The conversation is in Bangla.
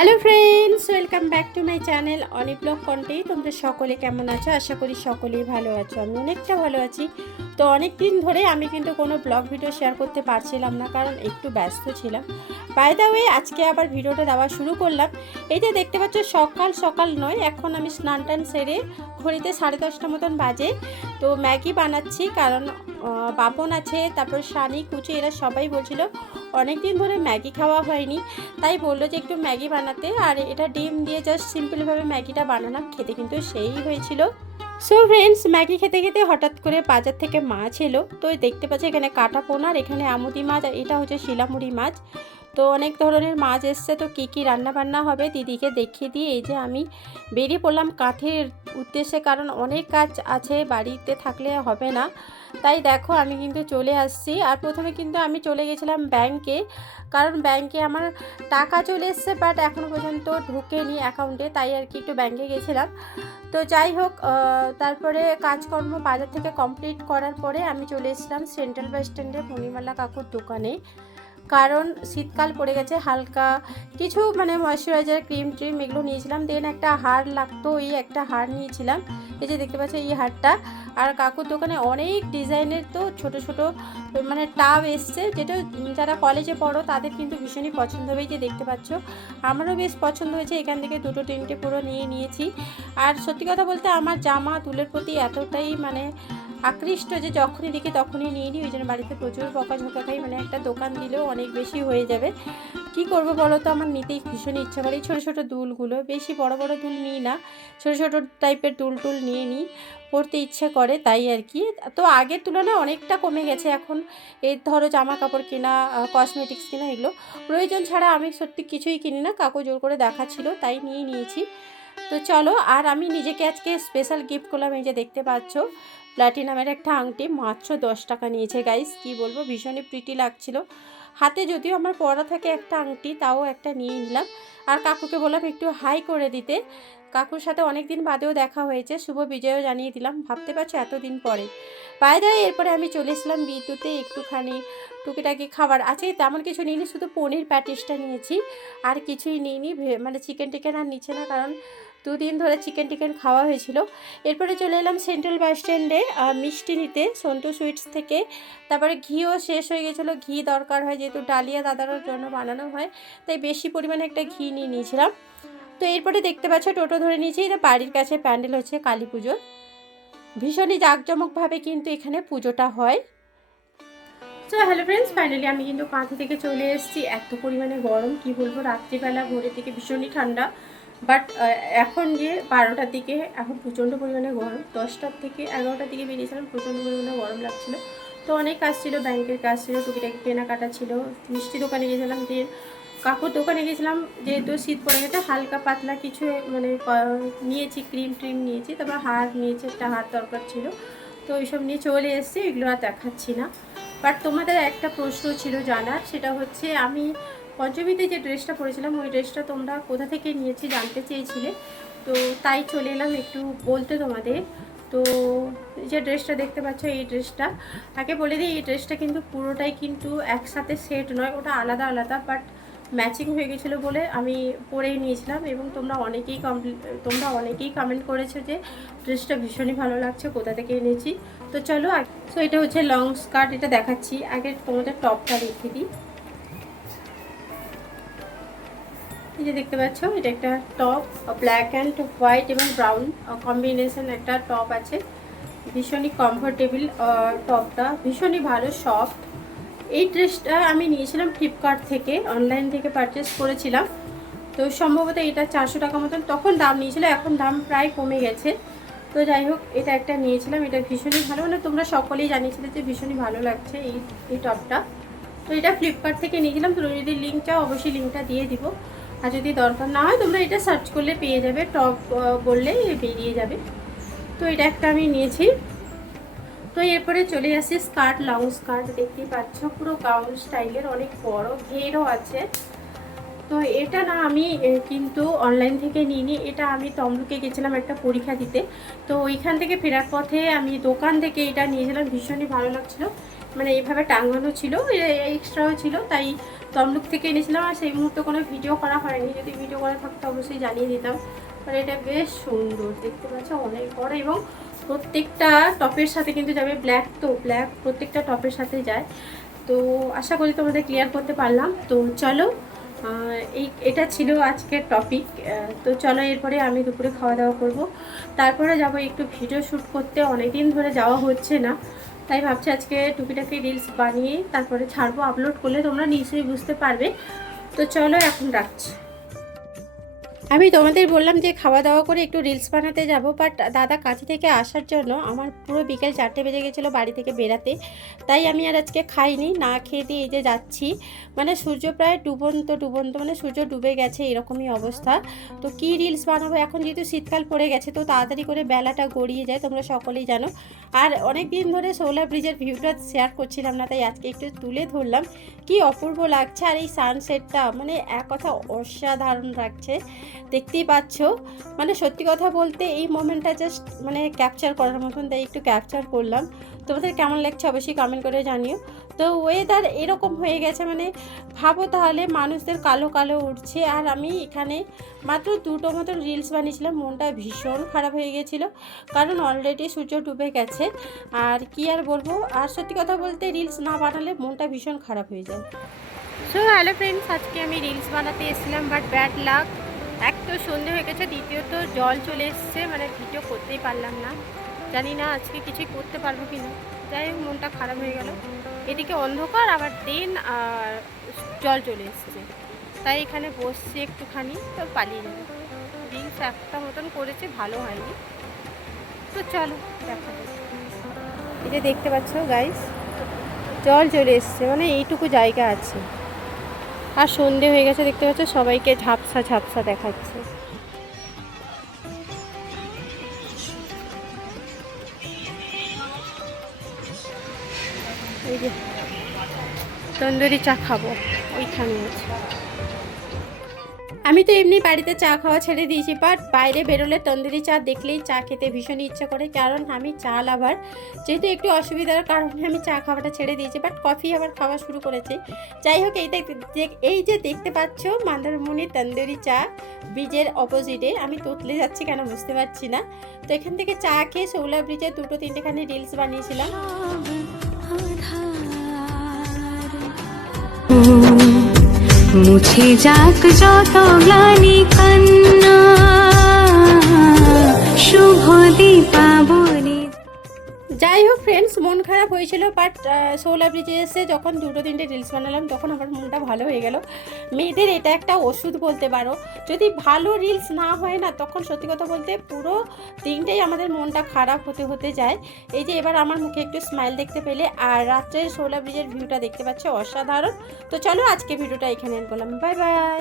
Hello friends welcome back to my channel অনেক ব্লগ কন্টেন্ট তোমরা সকলে কেমন আছো? আশা করি সকলেই ভালো আছো। আমি অনেকটা ভালো আছি। তো অনেক দিন ধরে আমি কিন্তু কোনো ব্লগ ভিডিও শেয়ার করতে পারছিলাম না, কারণ একটু ব্যস্ত ছিলাম। বাই দ্য ওয়ে আজকে আবার ভিডিওটা দেওয়া শুরু করলাম। এই যে দেখতে পাচ্ছ, সকাল সকাল নয়, এখন আমি স্নান টান সেরে ঘড়িতে সাড়ে দশটা মতন বাজে। তো ম্যাগি বানাচ্ছি, কারণ বাপন আছে, তারপর সানি, কুচি, এরা সবাই বলছিল অনেক দিন ধরে ম্যাগি খাওয়া হয়নি, তাই বলল যে একটু ম্যাগি বানাতে। আর এটা ডিম দিয়ে জাস্ট সিম্পলভাবে ম্যাগিটা বানালাম, খেতে কিন্তু সেই হয়েছিল। সো ফ্রেন্ডস ম্যাগি খেতে খেতে হঠাৎ করে বাজার থেকে মাছ এলো। তো দেখতে পাচ্ছি এখানে কাটা পোনার এখানে আমুদি মাছ এটা হচ্ছে শিলামুড়ি মাছ। তো অনেক ধরনের মাছ এসছে। তো কী কী রান্নাবান্না হবে দিদিকে দেখিয়ে দিয়ে এই যে আমি বেরিয়ে পড়লাম কাঠের উদ্দেশ্যে। কারণ অনেক কাজ আছে, বাড়িতে থাকলে হবে না। তাই দেখো আমি কিন্তু চলে আসছি। আর প্রথমে কিন্তু আমি চলে গেছিলাম ব্যাংকে, কারণ ব্যাংকে আমার টাকা চলে এসছে বাট এখনও পর্যন্ত ঢুকেনি অ্যাকাউন্টে তাই আর কি একটু ব্যাংকে গেছিলাম। তো যাই হোক তারপরে কাজকর্ম বাজার থেকে কমপ্লিট করার পরে আমি চলে এসেছিলাম সেন্ট্রাল বাস স্ট্যান্ডে পূর্ণিমালা কাকুর দোকানে। কারণ শীতকাল পড়ে গেছে, হালকা কিছু মানে ময়শ্চারাইজার ক্রিম ট্রিম এগুলো নিয়েছিলাম। দেন একটা হার লাগতো এই একটা হার নিয়েছিলাম। এই যে দেখতে পাচ্ছ এই হারটা। আর কাকুর দোকানে অনেক ডিজাইনের তো ছোট ছোট মানে টাব এসছে। যেটা যারা কলেজে পড়ো, তাদের কিন্তু ভীষণই পছন্দ হবে। যে দেখতে পাচ্ছ, আমারও বেশ পছন্দ হয়েছে। এখান থেকে দুটো, তিনটে পুরো নিয়ে নিয়েছি। আর সত্যি কথা বলতে, আমার জামা তুলের প্রতি এতটাই মানে আকৃষ্ট যে যখনই দেখি তখনই নিয়ে নিই, ওই জন্য বাড়িতে প্রচুর বকাঝোকা খাই মানে একটা দোকান দিলেও অনেক বেশি হয়ে যাবে। কি করব বলো তো? আমার নিতেই ভীষণ ইচ্ছা করে। এই ছোটো ছোটো দুলগুলো, বেশি বড় বড় দুল নিই না, ছোটো ছোটো টাইপের দুল টুল নিয়ে নিই, পরতে ইচ্ছে করে তাই আর কি। তো আগের তুলনায় অনেকটা কমে গেছে এখন। এই ধরো জামা কাপড় কেনা কসমেটিক্স কেনা, এগুলো প্রয়োজন ছাড়া আমি সত্যি কিছুই কিনি না। কাকু জোর করে দেখাচ্ছিল, তাই নিয়ে নিয়েছি। তো চলো, আর আমি নিজেকে আজকে স্পেশাল গিফট করলাম, এই যে দেখতে পাচ্ছ। প্ল্যাটিনামের একটা আংটি, মাত্র দশ টাকা নিয়েছে গাইস কি বলব, ভীষণই প্রিটি লাগছিল। হাতে যদিও আমার পড়া থাকে একটা আংটি, তাও একটা নিয়ে নিলাম। আর কাকুকে বললাম একটু হাই করে দিতে। কাকুর সাথে অনেক দিন বাদেও দেখা হয়েছে, শুভ বিজয়ও জানিয়ে দিলাম। ভাবতে পারছ এতদিন পরে? বাইরে এরপরে আমি চলে এসলাম বিদ্যুতে একটুখানি টুকিটাকি খাবার। আছে, তেমন কিছু নিইনি, শুধু পনির প্যাটিসটা নিয়েছি। আর কিছুই নিইনি মানে চিকেন টিকেন আর নিচ্ছে না, কারণ দুদিন ধরে চিকেন টিকেন খাওয়া হয়েছিল। এরপরে চলে এলাম সেন্ট্রাল বাস স্ট্যান্ডে মিষ্টি নিতে সন্তু সুইটস থেকে। তারপরে ঘিও শেষ হয়ে গেছিল। ঘি দরকার হয়, যেহেতু ডালিয়া দাদার জন্য বানানো হয়, তাই বেশি পরিমাণে একটা ঘি নিয়ে নিয়েছিলাম। তো এরপরে দেখতে পাচ্ছ, টোটো ধরে নিয়েছি। এটা বাড়ির কাছে প্যান্ডেল হচ্ছে কালী পুজোর। ভীষণই জাঁকজমকভাবে কিন্তু এখানে পুজোটা হয়। তো হ্যালো ফ্রেন্ডস ফাইনালি আমি কিন্তু কাঁথি থেকে চলে এসেছি। এত পরিমাণে গরম, কি বলব? রাত্রিবেলা ভোরের থেকে ভীষণই ঠান্ডা। বাট এখন গিয়ে বারোটার দিকে, এখন প্রচণ্ড পরিমাণে গরম, দশটার থেকে এগারোটার দিকে বেরিয়েছিলাম, প্রচণ্ড পরিমাণে গরম লাগছিল। তো অনেক কাজ ছিল, ব্যাংকের কাজ ছিল, টুকিটাকি কেনাকাটা ছিল, মিষ্টি দোকানে গেছিলাম দিয়ে কাকুর দোকানে গেছিলাম, যেহেতু শীত পড়ে গেছে, হালকা পাতলা কিছু মানে নিয়েছি, ক্রিম ট্রিম নিয়েছি, তারপর হার নিয়েছি, একটা হার দরকার ছিল। তো ওইসব নিয়ে চলে এসেছি, এগুলো আর দেখাচ্ছি না। বাট তোমাদের একটা প্রশ্ন ছিল জানার, সেটা হচ্ছে আমি পঞ্চমীতে যে ড্রেসটা পরেছিলাম, ওই ড্রেসটা তোমরা কোথা থেকে নিয়েছি জানতে চেয়েছিলে। তো তাই চলে এলাম একটু বলতে তোমাদের। তো যে ড্রেসটা দেখতে পাচ্ছ, এই ড্রেসটা। তাকে বলে দিই, এই ড্রেসটা কিন্তু পুরোটাই কিন্তু একসাথে সেট নয়, ওটা আলাদা আলাদা বাট ম্যাচিং হয়ে গেছিল বলে আমি পরেই নিয়েছিলাম। এবং তোমরা অনেকেই তোমরা অনেকেই কমেন্ট করেছ যে ড্রেসটা ভীষণই ভালো লাগছে, কোথা থেকে এনেছি। তো চলো সো এটা হচ্ছে লং স্কার্ট এটা দেখাচ্ছি। আগে তোমাদের টপটা রেখে দিই। এই যে দেখতে পাচ্ছ, এটা একটা টপ ব্ল্যাক অ্যান্ড হোয়াইট এবং ব্রাউন কম্বিনেশন একটা টপ আছে। ভীষণই কমফোর্টেবল টপটা ভীষণই ভালো সফট এই ড্রেসটা আমি নিয়েছিলাম ফ্লিপকার্ট থেকে অনলাইন থেকে পারচেস করেছিলাম। তো সম্ভবত এটা চারশো টাকা মতন তখন দাম নিয়েছিল, এখন দাম প্রায় কমে গেছে। তো যাই হোক, এটা একটা নিয়েছিলাম, এটা ভীষণই ভালো। মানে তোমরা সকলেই জানিয়েছিলে যে ভীষণই ভালো লাগছে এই এই টপটা তো এটা ফ্লিপকার্ট থেকে নিয়েছিলাম তোমরা যদি লিঙ্ক চাও, অবশ্যই লিঙ্কটা দিয়ে দিব। আর যদি দরকার না হয়, তোমরা এটা সার্চ করলে পেয়ে যাবে টপ বললে বেরিয়ে যাবে। তো এটা একটা আমি নিয়েছি। তো এরপরে চলে আসি স্কার্ট লং স্কার্ট দেখতেই পাচ্ছ, পুরো গাউন স্টাইলের অনেক বড়, ঘেরও আছে। তো এটা না আমি কিন্তু অনলাইন থেকে নিইনি, এটা আমি তমলুকে গেছিলাম একটা পরীক্ষা দিতে। তো ওইখান থেকে ফেরার পথে আমি দোকান থেকে এটা নিয়েছিলাম, ভীষণই ভালো লাগছিল। মানে এইভাবে টাঙানো ছিল এক্সট্রাও ছিল, তাই তমলুক থেকে এনেছিলাম আর সেই মুহূর্তে কোনো ভিডিও করা হয়নি। যদি ভিডিও করা থাকতো অবশ্যই জানিয়ে দিতাম। আর এটা বেশ সুন্দর, দেখতে পাচ্ছ অনেক বড় এবং প্রত্যেকটা টপের সাথে কিন্তু যাবে ব্ল্যাক তো ব্ল্যাক প্রত্যেকটা টপের সাথে যায়। তো আশা করি তোমাদের ক্লিয়ার করতে পারলাম। তো চলো এই, এটা ছিল আজকের টপিক তো চলো এরপরে আমি দুপুরে খাওয়া দাওয়া করব। তারপরে যাব একটু ভিডিও শ্যুট করতে। অনেক দিন ধরে যাওয়া হচ্ছে না। তাই ভাবছি আজকে টুকিটাকি রিলস বানিয়ে তারপরে ছাড়বো আপলোড করলে তোমরা নিশ্চয়ই বুঝতে পারবে। তো চলো এখন রাখছি। আমি তোমাদের বললাম যে খাওয়া দাওয়া করে একটু রিলস বানাতে যাব বাট দাদা কাছে থেকে আসার জন্য আমার পুরো বিকেল চারটে বেজে গেছিল বাড়ি থেকে বেরাতে। তাই আমি আর আজকে খাইনি, না খেয়ে দিয়ে এই যে যাচ্ছি। মানে সূর্য প্রায় ডুবন্ত ডুবন্ত মানে সূর্য ডুবে গেছে এরকমই অবস্থা। তো কি রিলস বানাবো? এখন যেহেতু শীতকাল পড়ে গেছে, তো তাড়াতাড়ি করে বেলাটা গড়িয়ে যায়, তোমরা সকলেই জানো। আর অনেক দিন ধরে সোলার ব্রিজের ভিউটা শেয়ার করছিলাম না, তাই আজকে একটু তুলে ধরলাম। কি অপূর্ব লাগছে, আর এই সানসেটটা মানে এক কথা অসাধারণ লাগছে। দেখতেই পাচ্ছ। মানে সত্যি কথা বলতে এই মোমেন্টটা জাস্ট মানে ক্যাপচার করার মতন, তাই একটু ক্যাপচার করলাম। তোমাদের কেমন লাগছে অবশ্যই কমেন্ট করে জানিও। তো ওয়েদার এরকম হয়ে গেছে মানে ভাবো তাহলে মানুষদের কালো কালো উঠছে। আর আমি এখানে মাত্র দুটো মতন রিলস বানিয়েছিলাম, মনটা ভীষণ খারাপ হয়ে গেছিল। কারণ অলরেডি সূর্য ডুবে গেছে। আর কি আর বলব? আর সত্যি কথা বলতে রিলস না বানালে মনটা ভীষণ খারাপ হয়ে যায়। সো হ্যালো ফ্রেন্ডস আজকে আমি রিলস বানাতে এসেছিলাম বাট ব্যাড লাক তো সন্ধে হয়ে গেছে, দ্বিতীয়ত জল চলে এসছে মানে ভিডিও করতেই পারলাম না। জানি না আজকে কিছুই করতে পারব কি না। যাই হোক, মনটা খারাপ হয়ে গেল। এদিকে অন্ধকার, আবার দিন, আর জল চলে এসছে। তাই এখানে বসছি একটুখানি, তো পালিয়ে যাবে। রিলস একটা মতন করেছে, ভালো হয়নি। তো চলো, দেখা এই দেখতে পাচ্ছ গাইস জল চলে এসছে মানে এইটুকু জায়গা আছে। আর সন্ধে হয়ে গেছে, দেখতে পাচ্ছ সবাইকে ঝাপসা ঝাপসা দেখাচ্ছে। তন্দুরি চা খাব, ওইখানে আছে। আমি তো এমনি বাড়িতে চা খাওয়া ছেড়ে দিয়েছি বাট বাইরে বেরোলে তন্দুরি চা দেখলেই চা খেতে ভীষণ ইচ্ছা করে, কারণ আমি চা লাভার যেহেতু একটু অসুবিধার কারণে আমি চা খাওয়াটা ছেড়ে দিয়েছি বাট কফি আবার খাওয়া শুরু করেছে। যাই হোক, এই দেখ- দেখ- এই যে দেখতে পাচ্ছ মন্দারমণি তন্দুরি চা, ব্রিজের অপোজিটে আমি তুতলে যাচ্ছি কেন বুঝতে পারছি না। তো এখান থেকে চা খেয়ে শৌলা ব্রিজে দুটো তিনটেখানে রিলস বানিয়েছিলাম। মুছে যাক যত গ্লানি কান্না। শুভ দীপাবলি। যাই হোক ফ্রেন্ডস মন খারাপ হয়েছিল বাট সোলা ব্রিজে এসে যখন দুটো তিনটে রিলস বানালাম, তখন আমার মনটা ভালো হয়ে গেল। মেয়েদের এটা একটা ওষুধ বলতে পারো। যদি ভালো রিলস না হয় না, তখন সত্যি কথা বলতে পুরো দিনটাই আমাদের মনটা খারাপ হতে হতে যায়। এই যে এবার আমার মুখে একটু স্মাইল দেখতে পেলে, আর রাত্রের সোলা ব্রিজের ভিউটা দেখতে পাচ্ছ অসাধারণ। তো চলো আজকে ভিডিওটা এখানে করলাম। Bye bye